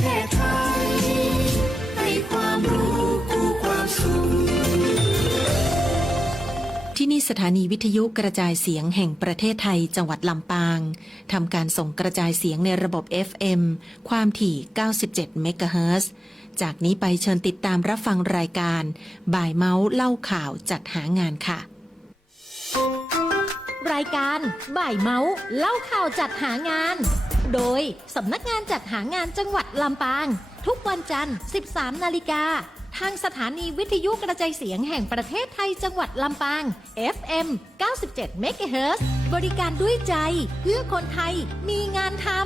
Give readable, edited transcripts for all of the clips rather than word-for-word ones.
เทศไทยให้ความรู้คู่ความสุขที่นี่สถานีวิทยุกระจายเสียงแห่งประเทศไทยจังหวัดลำปางทำการส่งกระจายเสียงในระบบ FM ความถี่ 97 เมกะเฮิรตซ์ จากนี้ไปเชิญติดตามรับฟังรายการบ่ายเมาส์เล่าข่าวจัดหางานค่ะรายการบ่ายเมาส์เล่าข่าวจัดหางานโดยสำนักงานจัดหางานจังหวัดลำปางทุกวันจันทร์ 13 นาฬิกาทางสถานีวิทยุกระจายเสียงแห่งประเทศไทยจังหวัดลำปาง FM 97 เมกะเฮิรตซ์ บริการด้วยใจเพื่อคนไทยมีงานทำ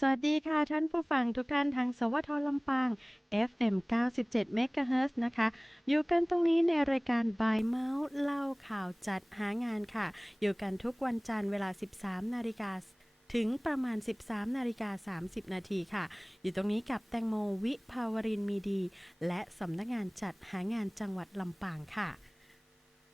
สวัสดีค่ะท่านผู้ฟังทุกท่านทางสวทลำปาง FM 97 MHz นะคะ อยู่กันตรงนี้ในรายการบ่ายเมาส์เล่าข่าวจัดหางานค่ะ อยู่กันทุกวันจันทร์เวลา 13 นาฬิกาถึงประมาณ 13 นาฬิกา 30 นาทีค่ะ อยู่ตรงนี้กับแตงโมวิภาวรินทร์มีดี และสำนักงานจัดหางานจังหวัดลำปางค่ะ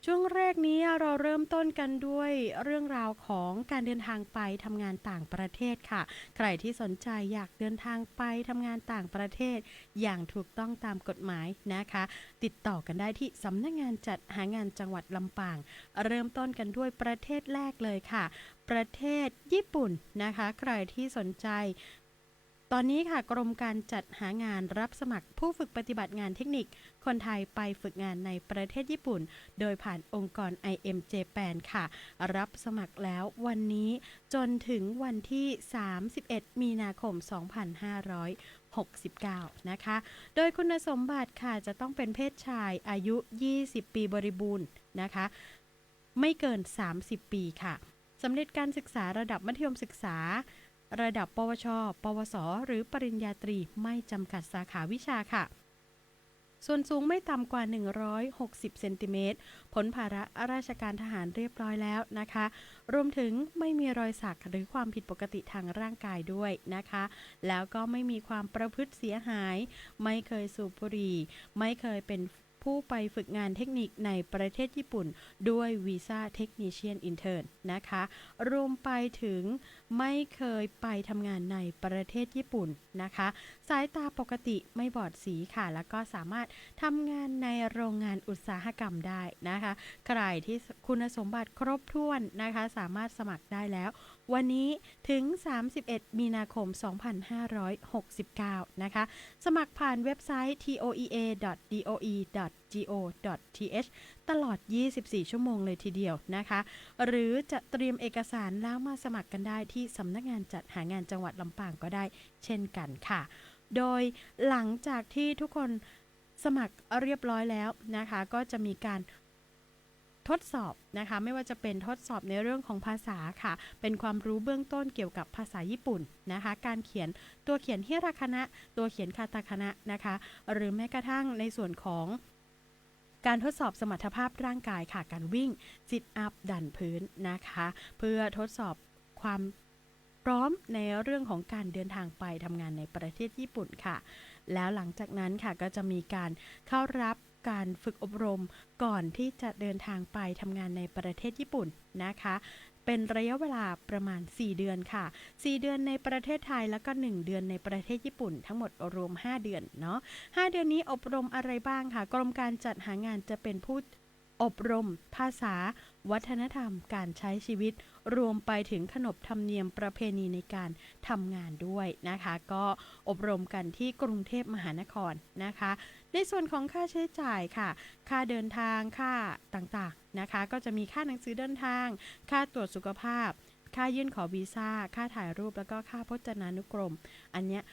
ช่วงแรกนี้เราเริ่มต้นกันด้วยเรื่องราวของการเดินทางไปทำงานต่างประเทศค่ะใครที่สนใจอยากเดินทางไปทำงานต่างประเทศอย่างถูกต้องตามกฎหมายนะคะติดต่อกันได้ที่สำนักงานจัดหางานจังหวัดลำปางเริ่มต้นกันด้วยประเทศแรกเลยค่ะประเทศญี่ปุ่นนะคะใครที่สนใจตอนนี้ค่ะกรมการจัดหางานรับสมัครผู้ฝึกปฏิบัติงานเทคนิคคนไทยไปฝึกงานในประเทศญี่ปุ่นโดยผ่านองค์กร IM Japan ค่ะรับสมัครแล้ววันนี้จนถึงวันที่ 31 มีนาคม 2569 นะคะโดยคุณสมบัติค่ะจะต้องเป็นเพศชายอายุ 20 ปีบริบูรณ์นะคะไม่เกิน 30 ปีค่ะสำเร็จการศึกษาระดับมัธยมศึกษาระดับปวช ปวส หรือปริญญาตรีไม่จำกัดสาขาวิชาค่ะส่วนสูงไม่ต่ำกว่า160เซนติเมตรผลภาระราชการทหารเรียบร้อยแล้วนะคะรวมถึงไม่มีรอยสักหรือความผิดปกติทางร่างกายด้วยนะคะแล้วก็ไม่มีความประพฤติเสียหายไม่เคยสูบบุหรี่ไม่เคยเป็นผู้ไปฝึกงานเทคนิคในประเทศญี่ปุ่นด้วยวีซ่าเทคนิเชียนอินเทอร์นะคะรวมไปถึงไม่เคยไปทำงานในประเทศญี่ปุ่นนะคะสายตาปกติไม่บอดสีค่ะแล้วก็สามารถทำงานในโรงงานอุตสาหกรรมได้นะคะใครที่คุณสมบัติครบถ้วนนะคะสามารถสมัครได้แล้ววันนี้ถึง 31 มีนาคม 2569 นะคะสมัครผ่านเว็บไซต์ toea.doe.go.th ตลอด 24 ชั่วโมงเลยทีเดียวนะคะหรือจะเตรียมเอกสารแล้วมาสมัครกันได้ที่สำนักงานจัดหางานจังหวัดลำปางก็ได้เช่นกันค่ะโดยหลังจากที่ทุกคนสมัครเรียบร้อยแล้วนะคะก็จะมีการทดสอบนะคะไม่ว่าจะเป็นทดสอบในเรื่องของภาษาค่ะเป็นความรู้เบื้องต้นเกี่ยวกับภาษาญี่ปุ่นนะคะการเขียนตัวเขียนฮิราคานะตัวเขียนคาตาคานะนะคะหรือแม้กระทั่งในส่วนของการทดสอบสมรรถภาพร่างกายค่ะการวิ่งซิทอัพดันพื้นนะคะเพื่อทดสอบความพร้อมในเรื่องของการเดินทางไปทำงานในประเทศญี่ปุ่นค่ะแล้วหลังจากนั้นค่ะก็จะมีการเข้ารับการฝึกอบรมก่อนที่จะเดินทางไปทำงานในประเทศญี่ปุ่นนะคะเป็นระยะเวลาประมาณ4เดือนค่ะ4เดือนในประเทศไทยแล้วก็1เดือนในประเทศญี่ปุ่นทั้งหมดรวม5เดือนเนาะ5เดือนนี้อบรมอะไรบ้างค่ะกรมการจัดหางานจะเป็นผู้อบรมภาษาวัฒนธรรมการใช้ชีวิตรวมไปถึงขนบธรรมเนียมประเพณีในการทำงานด้วยนะคะก็อบรมกันที่กรุงเทพมหานครนะคะในส่วนของค่าใช้จ่ายค่ะค่าเดินทางค่าต่างๆนะคะก็จะมีค่าหนังสือเดินทางค่าตรวจสุขภาพค่ายื่นขอวีซ่าค่าถ่ายรูปแล้วก็ค่าพจนานุกรมอันเนี้ย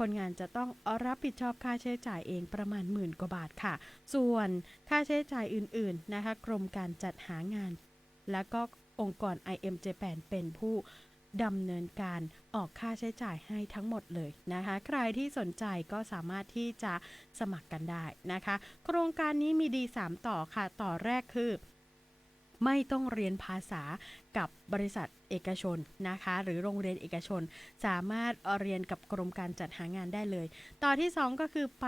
คนงานจะต้องรับผิดชอบค่าใช้จ่ายเองประมาณ10,000 กว่าบาทค่ะส่วนค่าใช้จ่ายอื่นๆนะคะกรมการจัดหางานแล้วก็องค์กร IM Japan เป็นผู้ดำเนินการออกค่าใช้จ่ายให้ทั้งหมดเลยนะคะใครที่สนใจก็สามารถที่จะสมัครกันได้นะคะโครงการนี้มีดี3ต่อค่ะต่อแรกคือไม่ต้องเรียนภาษากับบริษัทเอกชนนะคะหรือโรงเรียนเอกชนสามารถเรียนกับกรมการจัดหางานได้เลยต่อที่2ก็คือไป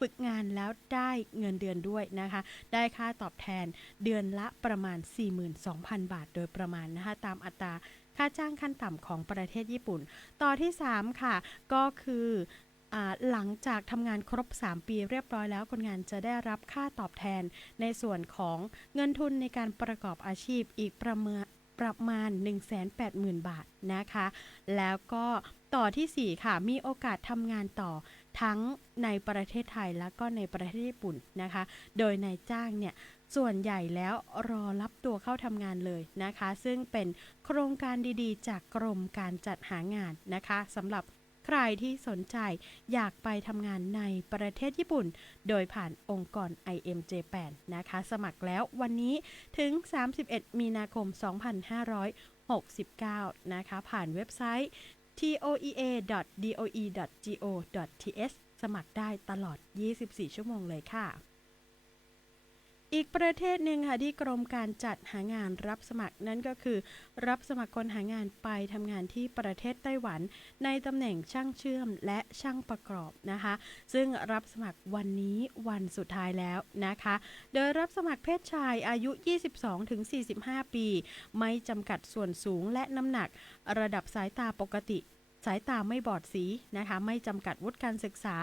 ฝึกงานแล้วได้เงินเดือนด้วยนะคะได้ค่าตอบแทนเดือนละประมาณ 42,000 บาทโดยประมาณนะคะตามอัตราค่าจ้างขั้นต่ำของประเทศญี่ปุ่นต่อที่3ค่ะก็คือหลังจากทำงานครบ3ปีเรียบร้อยแล้วคนงานจะได้รับค่าตอบแทนในส่วนของเงินทุนในการประกอบอาชีพอีกประมาณ 180,000 บาทนะคะแล้วก็ต่อที่4ค่ะมีโอกาสทำงานต่อทั้งในประเทศไทยและก็ในประเทศญี่ปุ่นนะคะโดยนายจ้างเนี่ยส่วนใหญ่แล้วรอรับตัวเข้าทำงานเลยนะคะซึ่งเป็นโครงการดีๆจากกรมการจัดหางานนะคะสำหรับใครที่สนใจอยากไปทำงานในประเทศญี่ปุ่นโดยผ่านองค์กร IM Japan นะคะสมัครแล้ววันนี้ถึง 31 มีนาคม 2569 นะคะผ่านเว็บไซต์ toea.doe.go.th สมัครได้ตลอด 24 ชั่วโมงเลยค่ะ อีกประเทศหนึ่งค่ะที่กรมการจัดหางานรับสมัครนั่นก็คือรับสมัครคนหางานไปทำงานที่ประเทศไต้หวันในตำแหน่งช่างเชื่อมและช่างประกอบนะคะซึ่งรับสมัครวันนี้วันสุดท้ายแล้วนะคะโดยรับสมัครเพศชายอายุ 22-45 ปีไม่จำกัดส่วนสูงและน้ำหนักระดับสายตาปกติสายตาไม่บอดสีนะคะไม่จำกัดวุฒิการศึกษา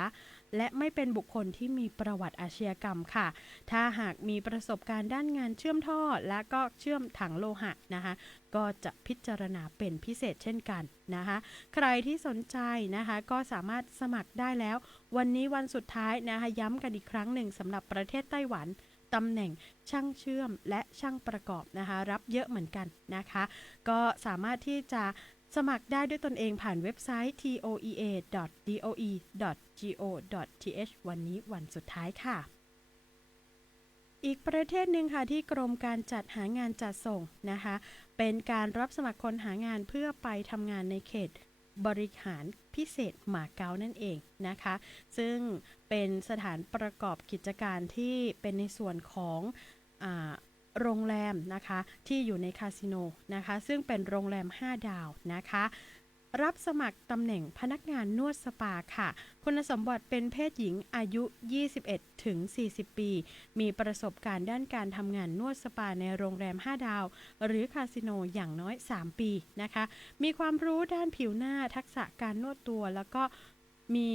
และไม่เป็นบุคคลที่มีประวัติอาชญากรรมค่ะถ้าหากมีประสบการณ์ด้านงานเชื่อมท่อและก็เชื่อมถังโลหะนะคะก็จะพิจารณาเป็นพิเศษเช่นกันนะคะใครที่สนใจนะคะก็สามารถสมัครได้แล้ววันนี้วันสุดท้ายนะคะย้ำกันอีกครั้งหนึ่งสำหรับประเทศไต้หวันตำแหน่งช่างเชื่อมและช่างประกอบนะคะรับเยอะเหมือนกันนะคะก็สามารถที่จะสมัครได้ด้วยตนเองผ่านเว็บไซต์ toea.doe.go.th วันนี้วันสุดท้ายค่ะอีกประเทศหนึ่งค่ะที่กรมการจัดหางานจัดส่งนะคะเป็นการรับสมัครคนหางานเพื่อไปทำงานในเขตบริหารพิเศษหมาเก๊านั่นเองนะคะซึ่งเป็นสถานประกอบกิจการที่เป็นในส่วนของโรงแรมนะคะที่อยู่ในคาสิโนนะคะซึ่งเป็นโรงแรม5ดาวนะคะรับสมัครตำแหน่งพนักงานนวดสปาค่ะคุณสมบัติเป็นเพศหญิงอายุ 21-40 ปีมีประสบการณ์ด้านการทำงานนวดสปาในโรงแรม5ดาวหรือคาสิโนอย่างน้อย3ปีนะคะมีความรู้ด้านผิวหน้าทักษะการนวดตัวแล้วก็มี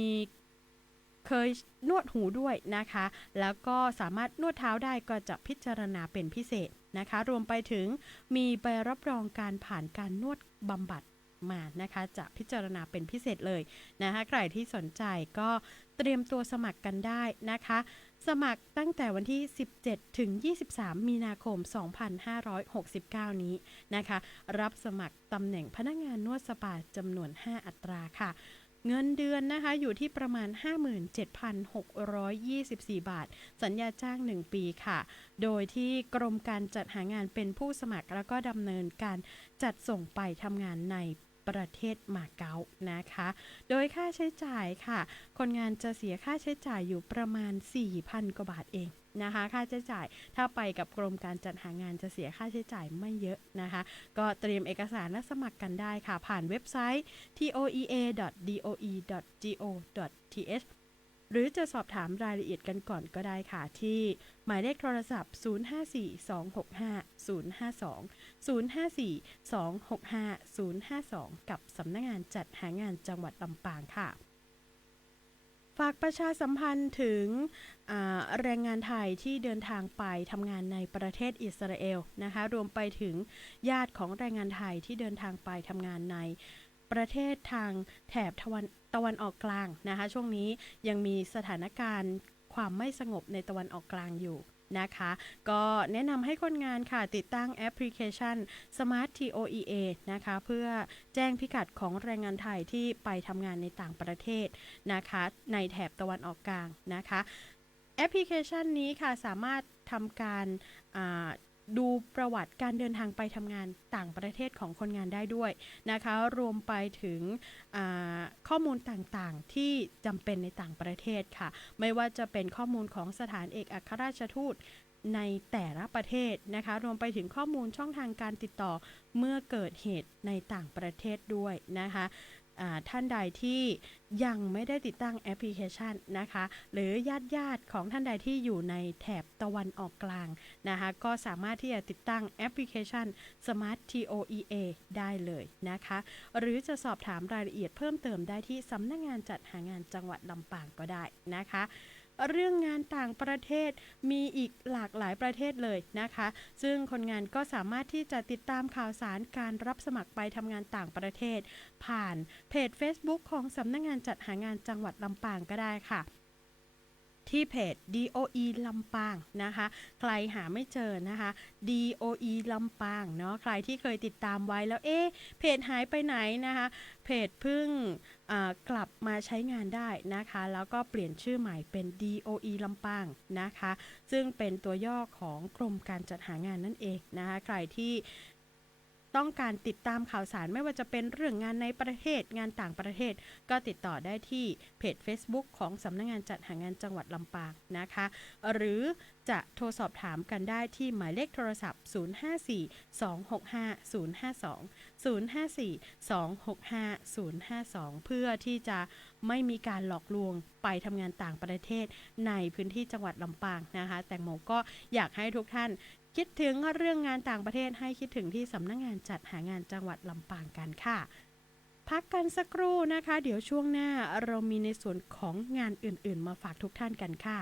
เคยนวดหูด้วยนะคะแล้วก็สามารถนวดเท้าได้ก็จะพิจารณาเป็นพิเศษนะคะรวมไปถึงมีใบรับรองการผ่านการนวดบำบัดมานะคะจะพิจารณาเป็นพิเศษเลยนะคะใครที่สนใจก็เตรียมตัวสมัครกันได้นะคะสมัครตั้งแต่วันที่17ถึง23มีนาคม2569นี้นะคะรับสมัครตำแหน่งพนักงานนวดสปาจำนวน5อัตราค่ะเงินเดือนนะคะอยู่ที่ประมาณ 57,624 บาทสัญญาจ้าง1ปีค่ะโดยที่กรมการจัดหางานเป็นผู้สมัครแล้วก็ดำเนินการจัดส่งไปทำงานในประเทศมาเก๊านะคะโดยค่าใช้จ่ายค่ะคนงานจะเสียค่าใช้จ่ายอยู่ประมาณ 4,000 กว่าบาทเองนะคะค่าใช้จ่ายถ้าไปกับกรมการจัดหางานจะเสียค่าใช้จ่ายไม่เยอะนะคะก็เตรียมเอกสารและสมัครกันได้ค่ะผ่านเว็บไซต์ toea.doe.go.th หรือจะสอบถามรายละเอียดกันก่อนก็ได้ค่ะที่หมายเลขโทรศัพท์ 054-265-052 054-265-052 กับสำนักงานจัดหางานจังหวัดลำปางค่ะฝากประชาสัมพันธ์ถึงแรงงานไทยที่เดินทางไปทำงานในประเทศอิสราเอลนะคะรวมไปถึงญาติของแรงงานไทยที่เดินทางไปทำงานในประเทศทางแถบตะวันออกกลางนะคะช่วงนี้ยังมีสถานการณ์ความไม่สงบในตะวันออกกลางอยู่นะคะก็แนะนำให้คนงานค่ะติดตั้งแอปพลิเคชัน Smart TOEA นะคะเพื่อแจ้งพิกัดของแรงงานไทยที่ไปทำงานในต่างประเทศนะคะในแถบตะวันออกกลางนะคะแอปพลิเคชันนี้ค่ะสามารถทำการดูประวัติการเดินทางไปทำงานต่างประเทศของคนงานได้ด้วยนะคะรวมไปถึงข้อมูลต่างๆที่จำเป็นในต่างประเทศค่ะไม่ว่าจะเป็นข้อมูลของสถานเอกอัครราชทูตในแต่ละประเทศนะคะรวมไปถึงข้อมูลช่องทางการติดต่อเมื่อเกิดเหตุในต่างประเทศด้วยนะคะท่านใดที่ยังไม่ได้ติดตั้งแอปพลิเคชันนะคะหรือญาติของท่านใดที่อยู่ในแถบตะวันออกกลางนะคะก็สามารถที่จะติดตั้งแอปพลิเคชัน Smart TOEA ได้เลยนะคะหรือจะสอบถามรายละเอียดเพิ่มเติมได้ที่สำนักงานจัดหางานจังหวัดลำปางก็ได้นะคะเรื่องงานต่างประเทศมีอีกหลากหลายประเทศเลยนะคะซึ่งคนงานก็สามารถที่จะติดตามข่าวสารการรับสมัครไปทำงานต่างประเทศผ่านเพจ Facebook ของสำนักงานจัดหางานจังหวัดลำปางก็ได้ค่ะที่เพจ DOE ลำปางนะคะใครหาไม่เจอนะคะ DOE ลำปางเนาะใครที่เคยติดตามไว้แล้วเพจหายไปไหนนะคะเพจเพิ่งกลับมาใช้งานได้นะคะแล้วก็เปลี่ยนชื่อใหม่เป็น DOE ลำปางนะคะซึ่งเป็นตัวย่อของกรมการจัดหางานนั่นเองนะคะใครที่ ต้องการติดตามข่าวสารไม่ว่าจะเป็นเรื่องงานในประเทศงานต่างประเทศก็ติดต่อได้ที่เพจ Facebook ของสำนักงานจัดหางานจังหวัดลำปางนะคะหรือจะโทรสอบถามกันได้ที่หมายเลขโทรศัพท์ 054-265-052 054-265-052 เพื่อที่จะไม่มีการหลอกลวงไปทำงานต่างประเทศในพื้นที่จังหวัดลำปางนะคะแตงโมก็อยากให้ทุกท่านคิดถึงเรื่องงานต่างประเทศให้คิดถึงที่สำนักงานจัดหางานจังหวัดลำปางกันค่ะพักกันสักครู่นะคะเดี๋ยวช่วงหน้าเรามีในส่วนของงานอื่นๆมาฝากทุกท่านกันค่ะ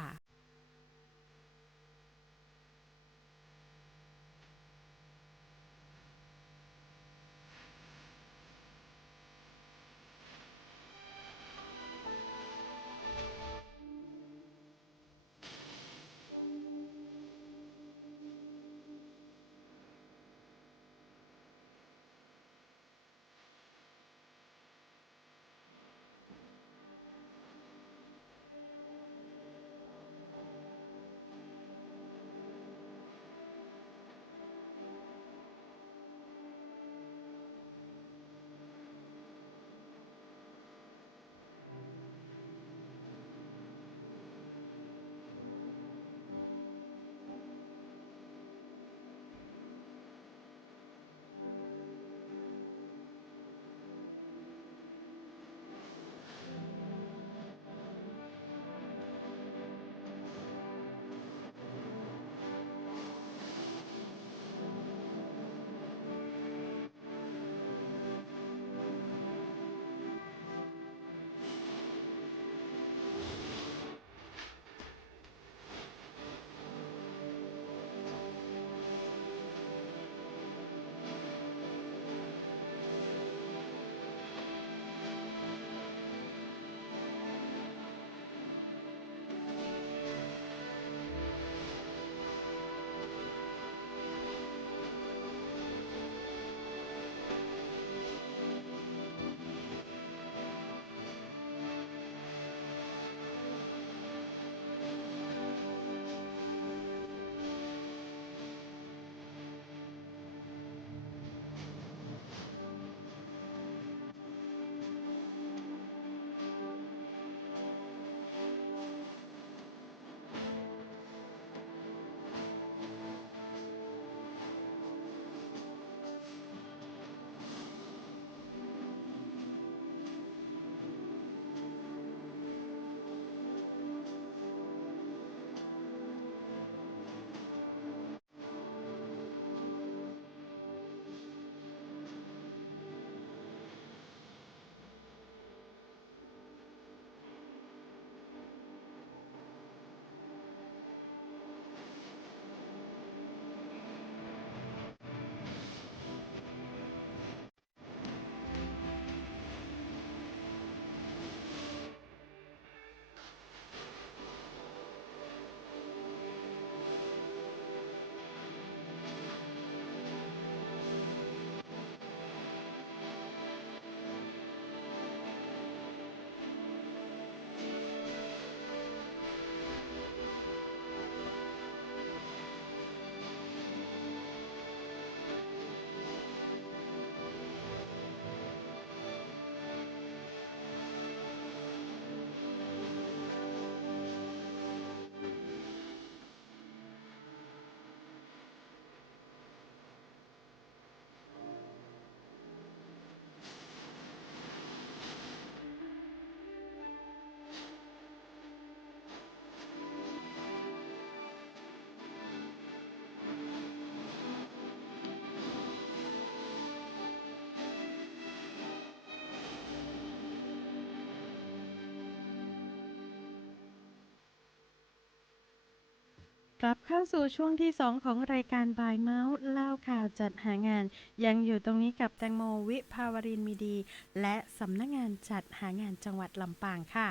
กลับเข้าสู่ช่วงที่2ของรายการบ่ายเมาส์เล่าข่าวจัดหางานยังอยู่ตรงนี้กับแตงโมวิภาวรินทร์มีดีและสำนักงานจัดหางานจังหวัดลำปางค่ะ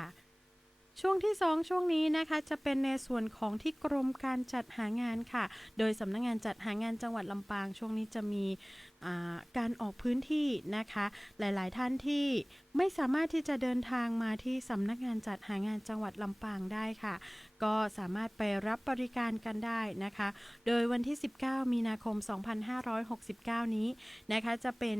ช่วงที่2ช่วงนี้นะคะจะเป็นในส่วนของที่กรมการจัดหางานค่ะโดยสำนักงานจัดหางานจังหวัดลำปางช่วงนี้จะมีการออกพื้นที่นะคะหลายๆท่านที่ไม่สามารถที่จะเดินทางมาที่สำนักงานจัดหางานจังหวัดลำปางได้ค่ะก็สามารถไปรับบริการกันได้นะคะโดยวันที่19มีนาคม2569นี้นะคะจะเป็น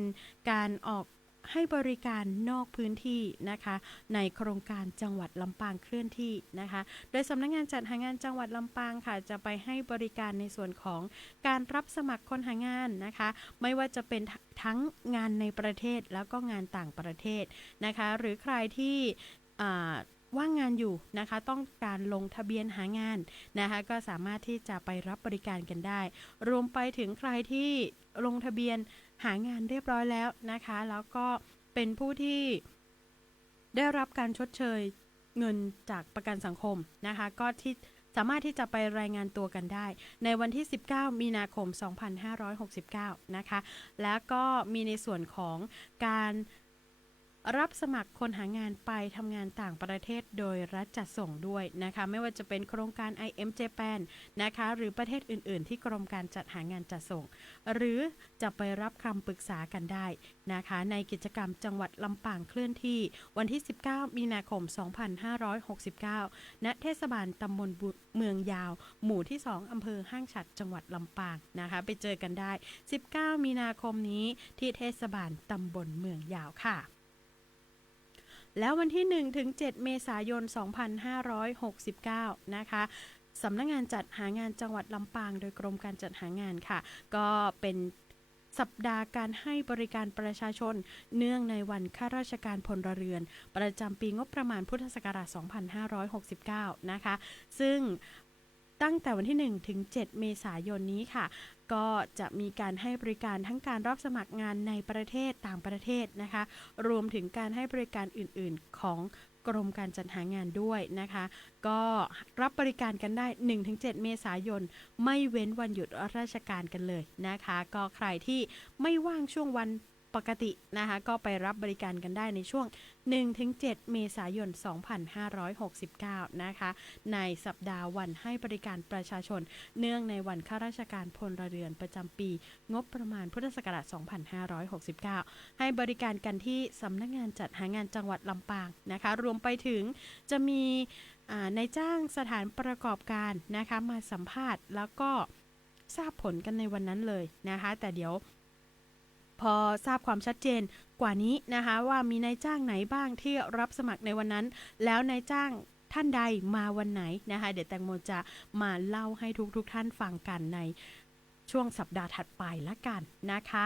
การออกให้บริการนอกพื้นที่นะคะในโครงการจังหวัดลำปางเคลื่อนที่นะคะโดยสำนักงานจัดหางานจังหวัดลำปางค่ะจะไปให้บริการในส่วนของการรับสมัครคนหางานนะคะไม่ว่าจะเป็นทั้งงานในประเทศแล้วก็งานต่างประเทศนะคะหรือใครที่ว่างงานอยู่นะคะต้องการลงทะเบียนหางานนะคะก็สามารถที่จะไปรับบริการกันได้รวมไปถึงใครที่ลงทะเบียนหางานเรียบร้อยแล้วนะคะแล้วก็เป็นผู้ที่ได้รับการชดเชยเงินจากประกันสังคมนะคะก็ที่สามารถที่จะไปรายงานตัวกันได้ในวันที่19มีนาคม2569นะคะแล้วก็มีในส่วนของการรับสมัครคนหางานไปทำงานต่างประเทศโดยรัฐจัดส่งด้วยนะคะไม่ว่าจะเป็นโครงการ IM Japan นะคะหรือประเทศอื่นๆที่กรมการจัดหางานจัดส่งหรือจะไปรับคำปรึกษากันได้นะคะในกิจกรรมจังหวัดลำปางเคลื่อนที่วันที่19มีนาคม2569ณเทศบาลตำบลเมืองยาวหมู่ที่2อำเภอห้างฉัตรจังหวัดลำปางนะคะไปเจอกันได้19มีนาคมนี้ที่เทศบาลตำบลเมืองยาวค่ะแล้ววันที่1ถึง7เมษายน2569นะคะสำนักงานจัดหางานจังหวัดลำปางโดยกรมการจัดหางานค่ะก็เป็นสัปดาห์การให้บริการประชาชนเนื่องในวันข้าราชการพลเรือนประจำปีงบประมาณพุทธศักราช2569นะคะซึ่งตั้งแต่วันที่1ถึง7เมษายนนี้ค่ะก็จะมีการให้บริการทั้งการรับสมัครงานในประเทศต่างประเทศนะคะรวมถึงการให้บริการอื่นๆของกรมการจัดหางานด้วยนะคะก็รับบริการกันได้ 1-7 เมษายนไม่เว้นวันหยุดราชการกันเลยนะคะก็ใครที่ไม่ว่างช่วงวันปกตินะคะก็ไปรับบริการกันได้ในช่วง 1-7 เมษายน 2569นะคะในสัปดาห์วันให้บริการประชาชนเนื่องในวันข้าราชการพลเรือนประจำปีงบประมาณพุทธศักราช2569ให้บริการกันที่สำนักงานจัดหางานจังหวัดลำปางนะคะรวมไปถึงจะมีนายจ้างสถานประกอบการนะคะมาสัมภาษณ์แล้วก็ทราบผลกันในวันนั้นเลยนะคะแต่เดี๋ยวพอทราบความชัดเจนกว่านี้นะคะว่ามีนายจ้างไหนบ้างที่รับสมัครในวันนั้นแล้วนายจ้างท่านใดมาวันไหนนะคะเดี๋ยวแตงโมจะมาเล่าให้ทุกท่านฟังกันในช่วงสัปดาห์ถัดไปละกันนะคะ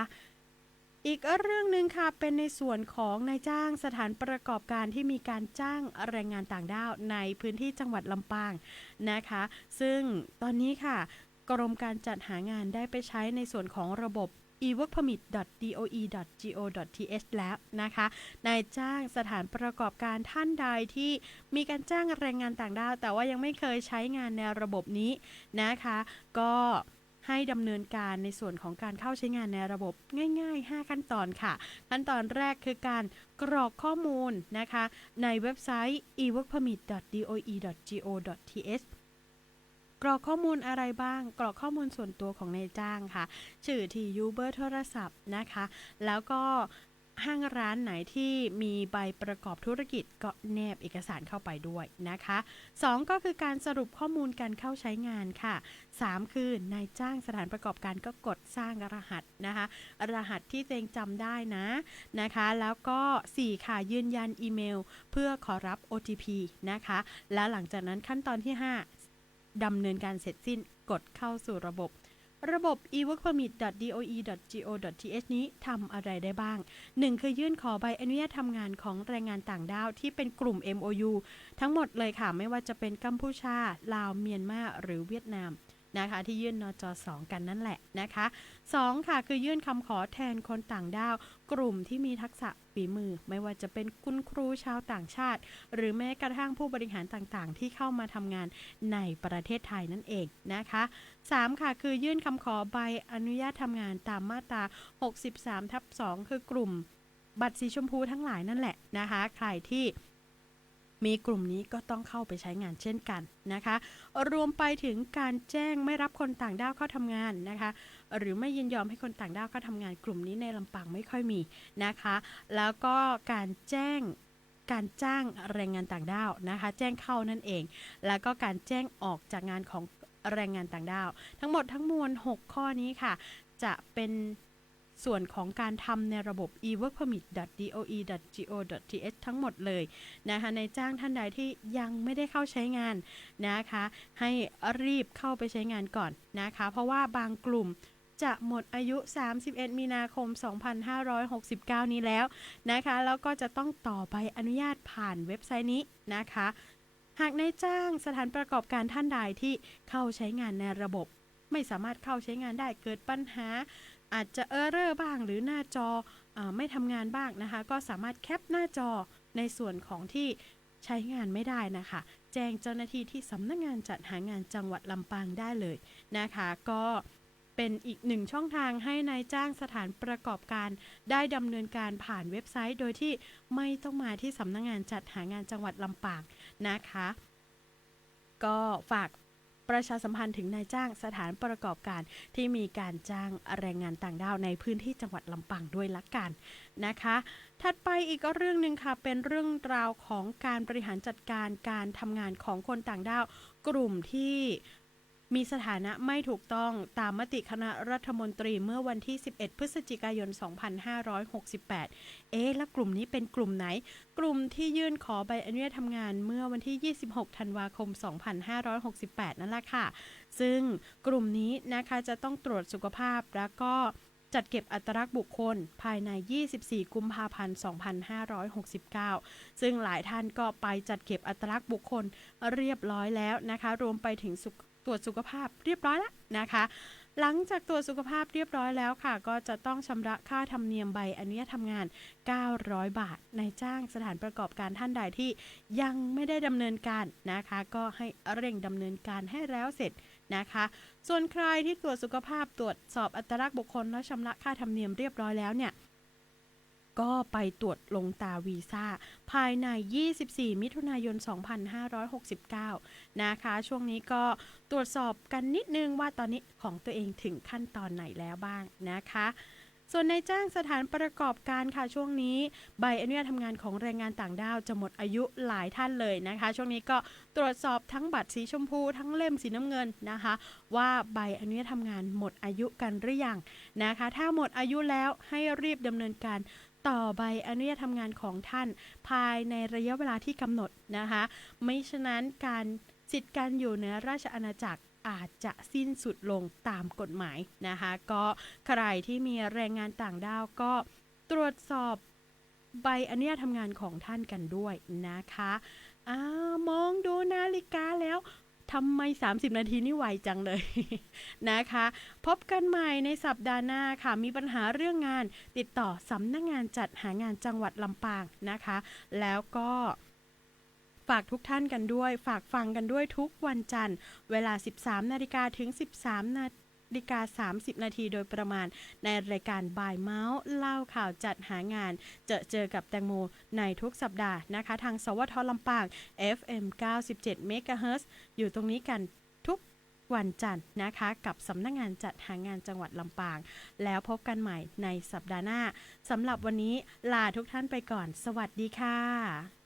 อีกเรื่องนึงค่ะเป็นในส่วนของนายจ้างสถานประกอบการที่มีการจ้างแรงงานต่างด้าวในพื้นที่จังหวัดลำปางนะคะซึ่งตอนนี้ค่ะกรมการจัดหางานได้ไปใช้ในส่วนของระบบ e-workpermit.doe.go.th แล้วนะคะนายจ้างสถานประกอบการท่านใดที่มีการจ้างแรงงานต่างด้าวแต่ว่ายังไม่เคยใช้งานในระบบนี้นะคะก็ให้ดำเนินการในส่วนของการเข้าใช้งานในระบบง่ายๆ5ขั้นตอนค่ะขั้นตอนแรกคือการกรอกข้อมูลนะคะในเว็บไซต์ e-workpermit.doe.go.thกรอกข้อมูลอะไรบ้างกรอกข้อมูลส่วนตัวของนายจ้างค่ะชื่อที่อยู่เบอร์โทรศัพท์นะคะแล้วก็ห้างร้านไหนที่มีใบประกอบธุรกิจก็แนบเอกสารเข้าไปด้วยนะคะ2ก็คือการสรุปข้อมูลการเข้าใช้งานค่ะ3คือนายจ้างสถานประกอบการก็กดสร้างรหัสนะคะรหัสที่ตัวเองจำได้นะคะแล้วก็4ค่ะยืนยันอีเมลเพื่อขอรับ OTP นะคะแล้วหลังจากนั้นขั้นตอนที่5ดำเนินการเสร็จสิ้นกดเข้าสู่ระบบ e-workpermit.doe.go.th นี้ทำอะไรได้บ้าง1คือยื่นขอใบอนุญาตทำงานของแรงงานต่างด้าวที่เป็นกลุ่ม MOU ทั้งหมดเลยค่ะไม่ว่าจะเป็นกัมพูชาลาวเมียนมาหรือเวียดนามนะคะที่ยื่นนจ.2 กันนั่นแหละนะคะ2ค่ะคือยื่นคำขอแทนคนต่างด้าวกลุ่มที่มีทักษะฝีมือไม่ว่าจะเป็นคุณครูชาวต่างชาติหรือแม้กระทั่งผู้บริหารต่างๆที่เข้ามาทำงานในประเทศไทยนั่นเองนะคะ3ค่ะคือยื่นคำขอใบอนุญาตทำงานตามมาตรา 63/2 คือกลุ่มบัตรสีชมพูทั้งหลายนั่นแหละนะคะใครที่ มีกลุ่มนี้ก็ต้องเข้าไปใช้งานเช่นกันนะคะรวมไปถึงการแจ้งไม่รับคนต่างด้าวเข้าทำงานนะคะหรือไม่ยินยอมให้คนต่างด้าวเข้าทำงานกลุ่มนี้ในลำปางไม่ค่อยมีนะคะแล้วก็การจ้างแรงงานต่างด้าวนะคะแจ้งเข้านั่นเองแล้วก็การแจ้งออกจากงานของแรงงานต่างด้าวทั้งหมดทั้งมวล6ข้อนี้ค่ะจะเป็นส่วนของการทำในระบบ e-workpermit.doe.go.th ทั้งหมดเลยนะคะในจ้างท่านใดที่ยังไม่ได้เข้าใช้งานนะคะให้รีบเข้าไปใช้งานก่อนนะคะเพราะว่าบางกลุ่มจะหมดอายุ31มีนาคม2569นี้แล้วนะคะแล้วก็จะต้องต่อใบอนุญาตผ่านเว็บไซต์นี้นะคะหากนายจ้างสถานประกอบการท่านใดที่เข้าใช้งานในระบบไม่สามารถเข้าใช้งานได้เกิดปัญหาอาจจะเออร์เรอร์บ้างหรือหน้าจอไม่ทำงานบ้างนะคะก็สามารถแคปหน้าจอในส่วนของที่ใช้งานไม่ได้นะคะแจ้งเจ้าหน้าที่ที่สำนักงานจัดหางานจังหวัดลำปางได้เลยนะคะก็เป็นอีกหนึ่งช่องทางให้นายจ้างสถานประกอบการได้ดำเนินการผ่านเว็บไซต์โดยที่ไม่ต้องมาที่สำนักงานจัดหางานจังหวัดลำปางนะคะก็ฝากประชาสัมพันธ์ถึงนายจ้างสถานประกอบการที่มีการจ้างแรงงานต่างด้าวในพื้นที่จังหวัดลำปางด้วยละกันนะคะถัดไปอีกเรื่องนึงค่ะเป็นเรื่องราวของการบริหารจัดการการทำงานของคนต่างด้าวกลุ่มที่มีสถานะไม่ถูกต้องตามมติคณะรัฐมนตรีเมื่อวันที่11พฤศจิกายน2568และกลุ่มนี้เป็นกลุ่มไหนกลุ่มที่ยื่นขอใบอนุญาตทำงานเมื่อวันที่26ธันวาคม2568นั่นแหละค่ะซึ่งกลุ่มนี้นะคะจะต้องตรวจสุขภาพแล้วก็จัดเก็บอัตลักษณ์บุคคลภายใน24กุมภาพันธ์2569ซึ่งหลายท่านก็ไปจัดเก็บอัตลักษณ์บุคคลเรียบร้อยแล้วนะคะรวมไปถึงตรวจสุขภาพเรียบร้อยแล้วนะคะหลังจากตรวจสุขภาพเรียบร้อยแล้วค่ะก็จะต้องชำระค่าธรรมเนียมใบอนุญาตทำงาน900 บาทนายจ้างสถานประกอบการท่านใดที่ยังไม่ได้ดำเนินการนะคะก็ให้เร่งดำเนินการให้แล้วเสร็จนะคะส่วนใครที่ตรวจสุขภาพตรวจสอบอัตลักษณ์บุคคลและชำระค่าธรรมเนียมเรียบร้อยแล้วเนี่ยก็ไปตรวจลงตาวีซ่าภายใน24มิถุนายน2569นะคะช่วงนี้ก็ตรวจสอบกันนิดนึงว่าตอนนี้ของตัวเองถึงขั้นตอนไหนแล้วบ้างนะคะส่วนนายจ้างสถานประกอบการค่ะช่วงนี้ใบอนุญาตทำงานของแรงงานต่างด้าวจะหมดอายุหลายท่านเลยนะคะช่วงนี้ก็ตรวจสอบทั้งบัตรสีชมพูทั้งเล่มสีน้ำเงินนะคะว่าใบอนุญาตทำงานหมดอายุกันหรือยังนะคะถ้าหมดอายุแล้วให้รีบดำเนินการต่อใบอนุญาตทำงานของท่านภายในระยะเวลาที่กำหนดนะคะไม่ฉะนั้นการสิทธิการอยู่ในราชอาณาจักรอาจจะสิ้นสุดลงตามกฎหมายนะคะก็ใครที่มีแรงงานต่างด้าวก็ตรวจสอบใบอนุญาตทำงานของท่านกันด้วยนะคะมองดูนาฬิกาแล้วทำไม30นาทีนี่ไวจังเลย นะคะพบกันใหม่ในสัปดาห์หน้าค่ะมีปัญหาเรื่องงานติดต่อสำนักงานจัดหางานจังหวัดลำปางนะคะแล้วก็ฝากทุกท่านกันด้วยฝากฟังกันด้วยทุกวันจันทร์เวลา 13 นาฬิกาถึง 13 นาฬิกา 30 นาทีโดยประมาณในรายการบ่ายเมาส์เล่าข่าวจัดหางานเจอกับแตงโมในทุกสัปดาห์นะคะทางสวทลำปาง FM 97 MHz อยู่ตรงนี้กันทุกวันจันทร์นะคะกับสำนักงานจัดหางานจังหวัดลำปางแล้วพบกันใหม่ในสัปดาห์หน้าสำหรับวันนี้ลาทุกท่านไปก่อนสวัสดีค่ะ